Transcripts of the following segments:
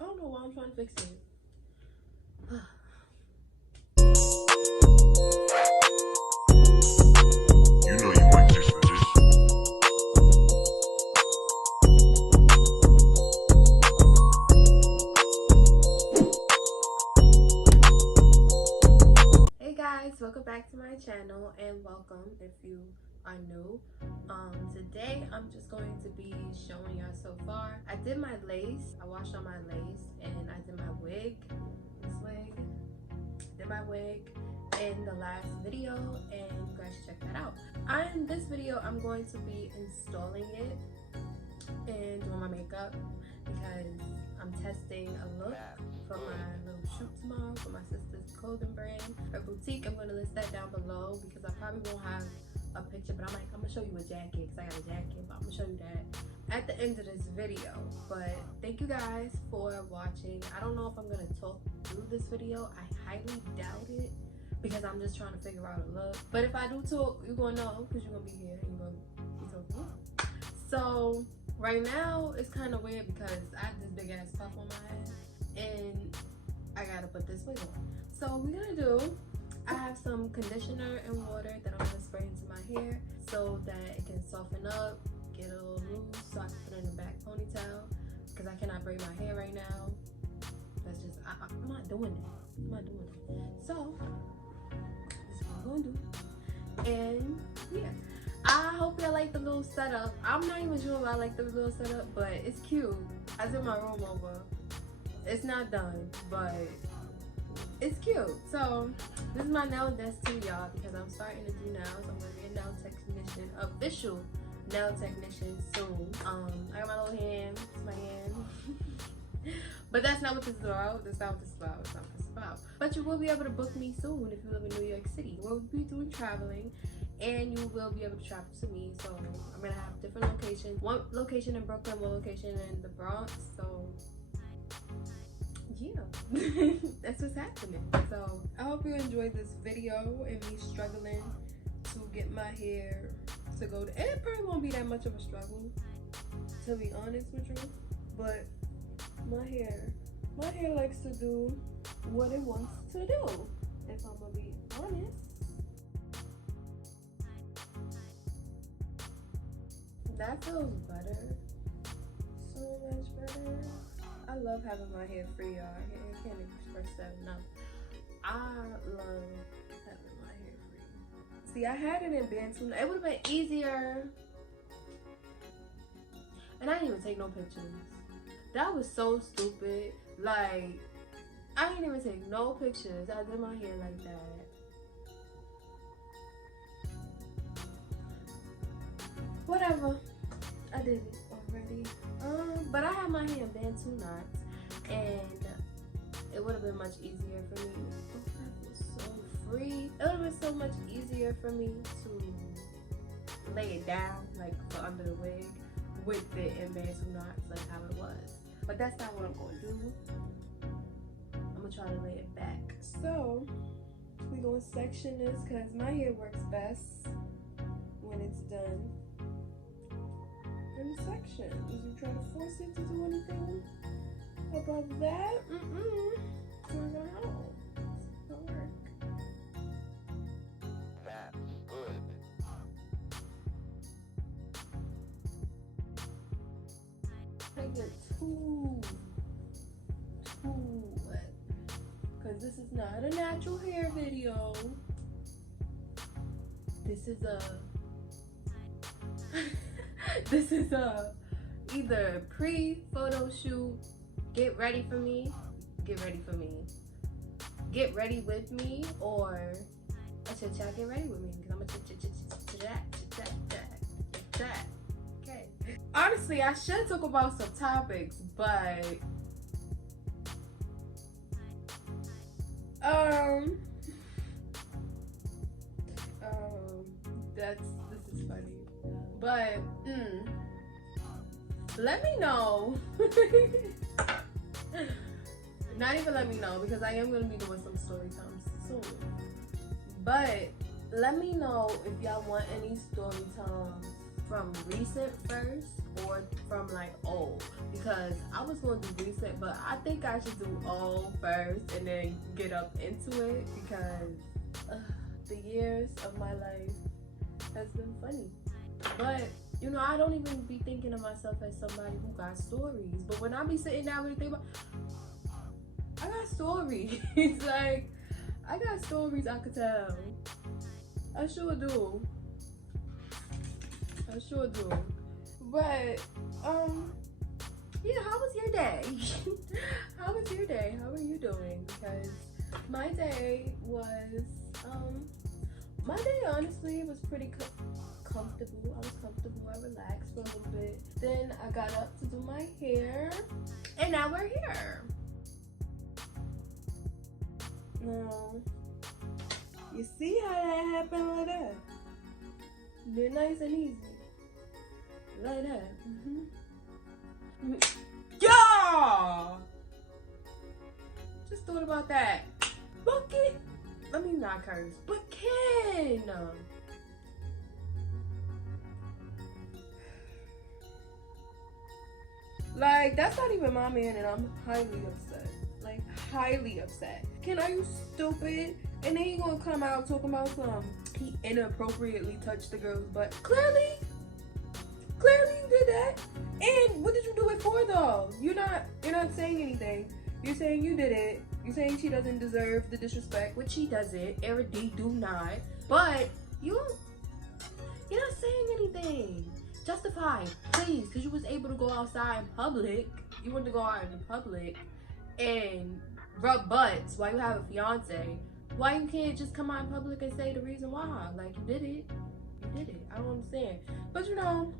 I don't know why I'm trying to fix it. You know you like this for this. Hey guys, welcome back to my channel and welcome if you are new. Today I'm just going to be showing y'all so far. I did my lace, I washed all my lace, and I did my wig. This wig. Did my wig in the last video, and you guys should check that out. In this video I'm going to be installing it and doing my makeup because I'm testing a look for my little shoot tomorrow for my sister's clothing brand, her boutique. I'm going to list that down below because I probably won't have a picture, but I'm gonna show you a jacket because I got a jacket, but I'm gonna show you that at the end of this video. But thank you guys for watching. I don't know if I'm gonna talk through this video. I highly doubt it because I'm just trying to figure out a look. But if I do talk, you're gonna know because you're gonna be here and you're gonna be talking. So right now it's kind of weird because I have this big ass puff on my head and I gotta put this wig on. So what we're gonna do, I have some conditioner and water that I'm gonna spray into my hair so that it can soften up, get a little loose, so I can put it in a back ponytail because I cannot braid my hair right now. That's just, I'm not doing it. I'm not doing it. So this is what I'm gonna do. And yeah, I hope y'all like the little setup. I'm not even sure if I like the little setup, but it's cute. I did my room over. It's not done, but it's cute. So this is my nail desk too, y'all, because I'm starting to do nails. I'm gonna be a nail technician, official nail technician soon. I got my little hand. It's my hand. But that's not what this is about. That's not what this is about. That's not what this is about. But you will be able to book me soon if you live in New York City. We'll be doing traveling, and you will be able to travel to me. So I'm gonna have different locations. One location in Brooklyn, one location in the Bronx. So yeah, that's what's happening. So I hope you enjoyed this video and me struggling to get my hair to go to, and it probably won't be that much of a struggle, to be honest with you, but my hair likes to do what it wants to do, if I'm gonna be honest. That feels better, so much better. I love having my hair free, y'all. I can't express that enough. I love having my hair free. See, I had it in Bantu. It would have been easier. And I didn't even take no pictures. That was so stupid. Like, I didn't even take no pictures. I did my hair like that. Whatever. I did it already. But I had my hair in Bantu knots, and it would have been much easier for me. Oh, that was so free. It would have been so much easier for me to lay it down, like for under the wig, with it in Bantu knots, like how it was. But that's not what I'm gonna do. I'm gonna try to lay it back. So we're gonna section this because my hair works best when it's done in sections. You try to force it to do anything above that, it's not gonna help. It's not gonna work. That's good. I get too wet because this is not a natural hair video. This is a this is a either pre-photo shoot, get ready for me, get ready with me, or a chit chat, get ready with me, because I'm a chit chat. Okay. Honestly, I should talk about some topics, but this is funny. But let me know. Not even let me know, because I am gonna be doing some story times soon. But let me know if y'all want any story times from recent first or from like old, because I was going to do recent, but I think I should do old first and then get up into it, because the years of my life has been funny. But you know, I don't even be thinking of myself as somebody who got stories, but when I be sitting down and think about, I got stories. Like, I got stories I could tell. I sure do. I sure do. But yeah, how was your day? How was your day? How are you doing? Because my day was my day honestly was pretty comfortable. I was comfortable. I relaxed for a little bit. Then I got up to do my hair, and now we're here. You see how that happened like that? They're nice and easy. Like that. Yeah! Just thought about that. Bucket! Let me not curse. But Ken! Like, that's not even my man, and I'm highly upset. Like, highly upset. Ken, are you stupid? And then he gonna come out talking about he inappropriately touched the girl's butt. Clearly you did that. And what did you do it for though? You're not saying anything. You're saying you did it. You're saying she doesn't deserve the disrespect, which she doesn't. Eric do not. But you're not saying anything. Justify, please, because you was able to go outside in public. You wanted to go out in public and rub butts while you have a fiance. Why you can't just come out in public and say the reason why? Like, you did it. You did it. I don't understand. But you know,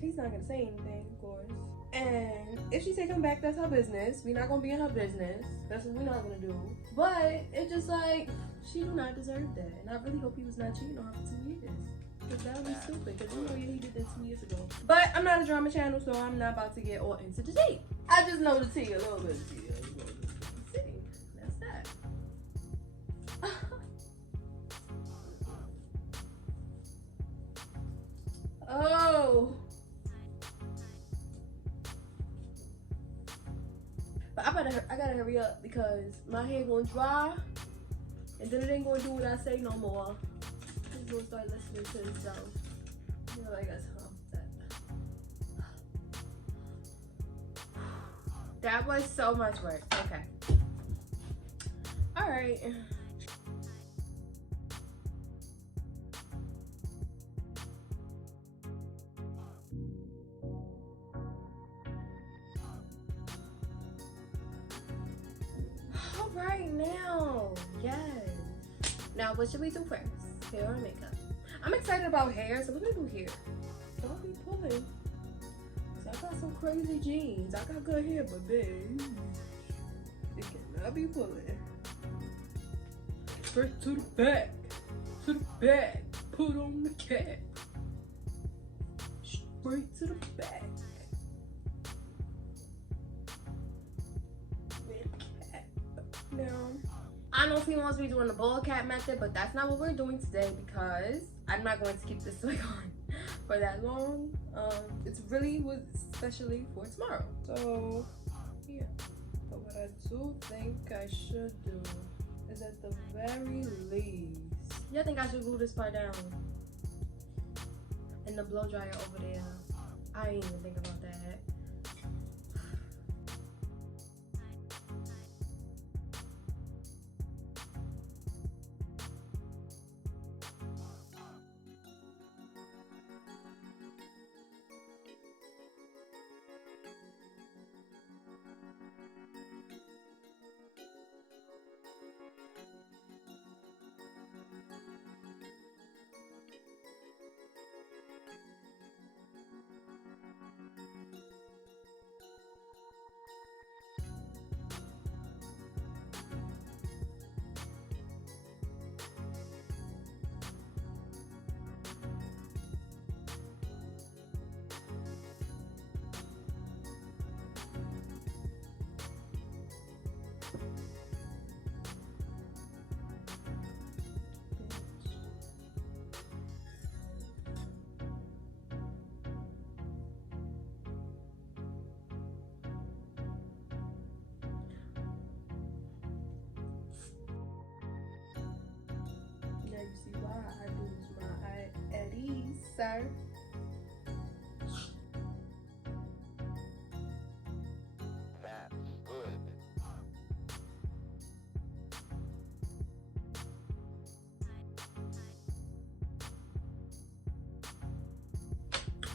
he's not gonna say anything, of course. And if she take him back, that's her business. We're not gonna be in her business. That's what we're not gonna do. But it's just like, she do not deserve that. And I really hope he was not cheating on her for 2 years. Because that would be stupid. Because you know he did that 2 years ago. But I'm not a drama channel, so I'm not about to get all into the tea. I just know the tea, a little bit of tea. That's that. Oh. But I gotta hurry up because my hair gonna dry and then it ain't gonna do what I say no more. I'm gonna start listening to itself. You know, I guess that was so much work. Okay. Alright. Right now, yes. Now, what should we do first? Hair or makeup? I'm excited about hair, so we're gonna do hair. Don't be pulling. So I got some crazy jeans. I got good hair, but babe, it cannot be pulling. Straight to the back. To the back. Put on the cap. Straight to the back. Now, I know if he wants me doing the bowl cap method, but that's not what we're doing today because I'm not going to keep this wig on for that long. It's really especially for tomorrow. So, yeah. But what I do think I should do is at the very least, I think I should glue this part down. And the blow dryer over there. I didn't even think about that. sir. That's good.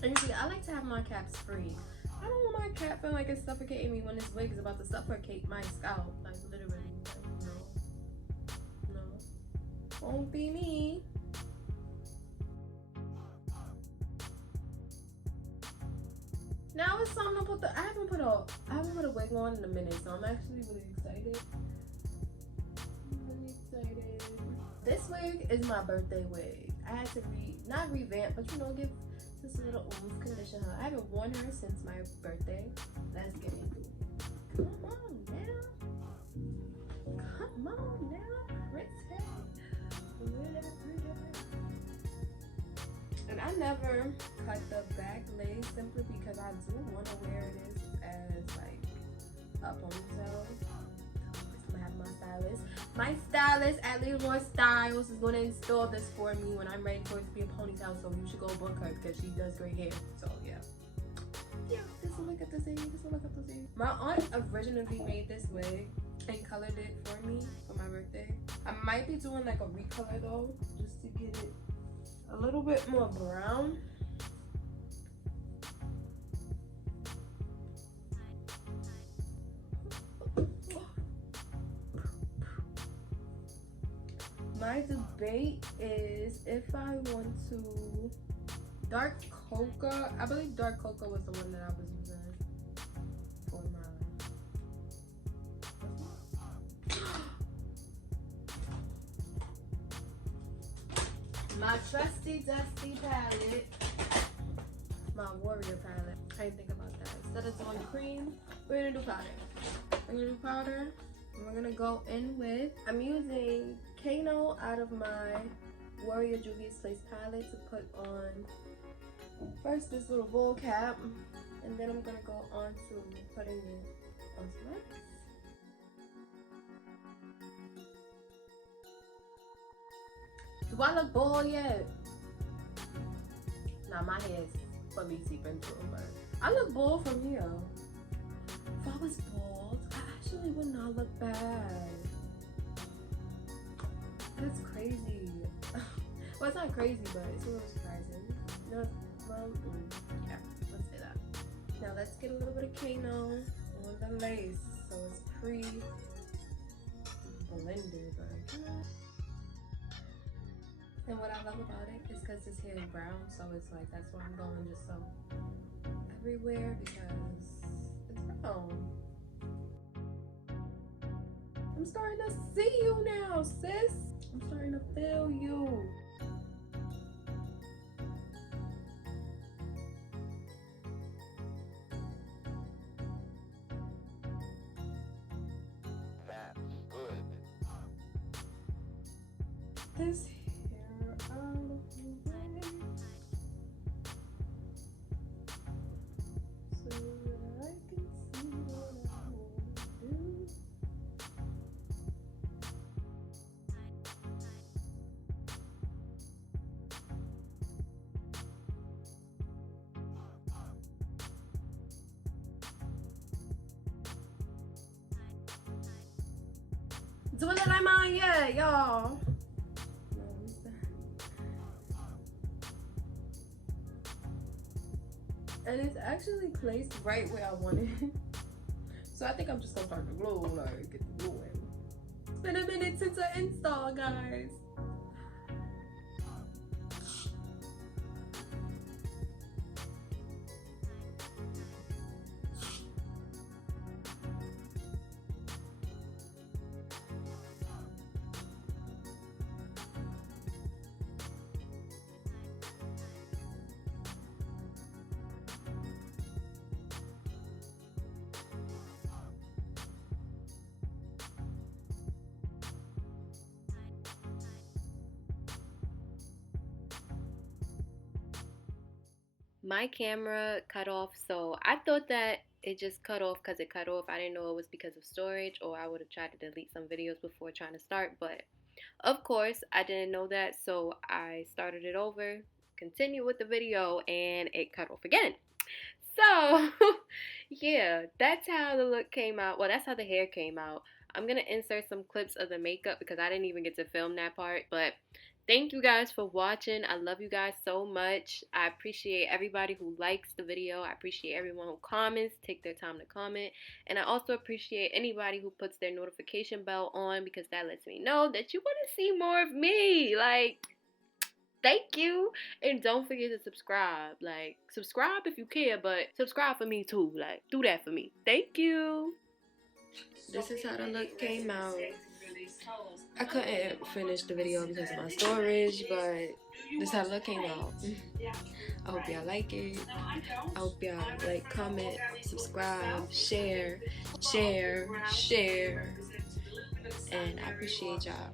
And you see, I like to have my caps free. I don't want my cap feeling like it's suffocating me when this wig is about to suffocate my scalp. Like, literally. Like, no. No. Won't be me. Now it's time to put the. I haven't put a wig on in a minute, so I'm actually really excited. I'm really excited. This wig is my birthday wig. I had to not revamp, but you know, give just a little oomph, condition her. I haven't worn her since my birthday. Let's get into it. Come on now. Come on now, pretty. And I never cut the back lace simply because I do want to wear this as like a ponytail. I'm gonna have my stylist. My stylist at Little More Styles is gonna install this for me when I'm ready for it to be a ponytail. So you should go book her because she does great hair. So yeah. Yeah, this will look at this age. This will look at this age. My aunt originally made this wig and colored it for me for my birthday. I might be doing like a recolor though, just to get it a little bit more brown. My debate is if I want to dark cocoa. I believe dark cocoa was the one that I was using for my trusty dusty palette, my warrior palette. I didn't think about that. Instead of doing cream, we're gonna do powder. We're gonna do powder. And we're gonna go in with, I'm using Kiro out of my Warrior Juvias Lace palette to put on first this little bowl cap, and then I'm gonna go on to putting it onto my face. Do I look bald yet? Nah, my hair is fully seeping through, but I look bald from here. If I was bald, I actually would not look bad. That's crazy. Well, it's not crazy, but it's a little surprising. No, well, yeah, let's say that. Now let's get a little bit of Kiro on the lace, so it's pre-blended, right? And what I love about it is because this hair is brown, so it's like that's why I'm going just so everywhere because it's brown. I'm starting to see you now, sis. I'm starting to feel you. That's good. This hair out of the way so that I can see what I want to do. Doing it I'm on, yeah, y'all. And it's actually placed right where I want it. So I think I'm just gonna start to glue, like get the glue in. It's been a minute since I installed, guys. My camera cut off, so I thought that it just cut off because it cut off. I didn't know it was because of storage, or I would have tried to delete some videos before trying to start, but of course I didn't know that, so I started it over continue with the video and it cut off again. So yeah, that's how the look came out. Well, that's how the hair came out. I'm gonna insert some clips of the makeup because I didn't even get to film that part. But thank you guys for watching. I love you guys so much. I appreciate everybody who likes the video. I appreciate everyone who comments, take their time to comment. And I also appreciate anybody who puts their notification bell on because that lets me know that you want to see more of me. Like, thank you. And don't forget to subscribe. Like, subscribe if you care, but subscribe for me too. Like, do that for me. Thank you. This is how the look came out. I couldn't finish the video because of my storage, but this is how the look came out. I hope y'all like it. I hope y'all like, comment, subscribe, share. And I appreciate y'all.